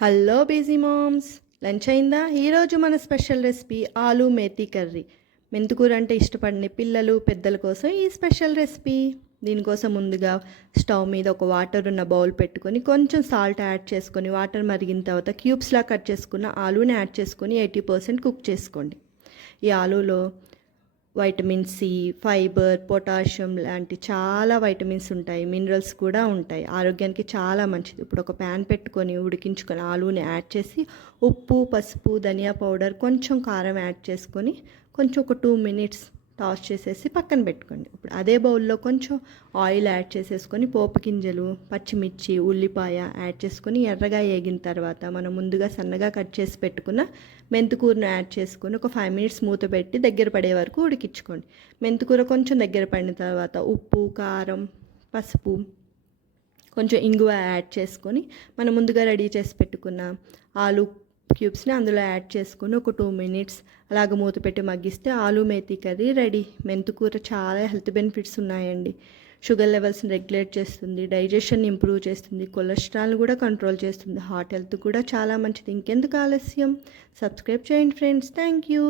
Hello busy moms, lunch అయిందా? ఈరోజు మన స్పెషల్ రెసిపీ ఆలు మేతి కర్రీ. మెంతికూర అంటే ఇష్టపడని పిల్లలు పెద్దల కోసం ఈ స్పెషల్ రెసిపీ. దీనికోసం ముందుగా స్టవ్ మీద ఒక వాటర్ ఉన్న బౌల్ పెట్టుకొని కొంచెం సాల్ట్ యాడ్ చేసుకొని వాటర్ మరిగిన తర్వాత క్యూబ్స్లా కట్ చేసుకున్న ఆలూని యాడ్ చేసుకొని 80% కుక్ చేసుకోండి. ఈ ఆలూలో వైటమిన్ సి, ఫైబర్, పొటాషియం లాంటి చాలా వైటమిన్స్ ఉంటాయి, మినరల్స్ కూడా ఉంటాయి, ఆరోగ్యానికి చాలా మంచిది. ఇప్పుడు ఒక ప్యాన్ పెట్టుకొని ఉడికించుకొని ఆలూని యాడ్ చేసి ఉప్పు, పసుపు, ధనియా పౌడర్, కొంచెం కారం యాడ్ చేసుకొని కొంచెం ఒక 2 మినిట్స్ టాస్ చేసేసి పక్కన పెట్టుకోండి. ఇప్పుడు అదే బౌల్లో కొంచెం ఆయిల్ యాడ్ చేసేసుకొని పోపు గింజలు, పచ్చిమిర్చి, ఉల్లిపాయ యాడ్ చేసుకొని ఎర్రగా వేగిన తర్వాత మనం ముందుగా సన్నగా కట్ చేసి పెట్టుకున్న మెంతికూరను యాడ్ చేసుకొని ఒక 5 మినిట్స్ మూత పెట్టి దగ్గర పడే వరకు ఉడికించుకోండి. మెంతికూర కొంచెం దగ్గర పడిన తర్వాత ఉప్పు, కారం, పసుపు, కొంచెం ఇంగువ యాడ్ చేసుకొని మనం ముందుగా రెడీ చేసి పెట్టుకున్న ఆలు క్యూబ్స్ని అందులో యాడ్ చేసుకొని ఒక 2 మినిట్స్ అలాగ మూత పెట్టి మగ్గిస్తే ఆలు మేతి కర్రీ రెడీ. మెంతికూర చాలా హెల్త్ బెనిఫిట్స్ ఉన్నాయండి. షుగర్ లెవెల్స్ని రెగ్యులేట్ చేస్తుంది, డైజెషన్ ఇంప్రూవ్ చేస్తుంది, కొలెస్ట్రాల్ని కూడా కంట్రోల్ చేస్తుంది, హార్ట్ హెల్త్ కూడా చాలా మంచిది. ఇంకెందుకు ఆలస్యం, సబ్స్క్రైబ్ చేయండి ఫ్రెండ్స్. Thank you.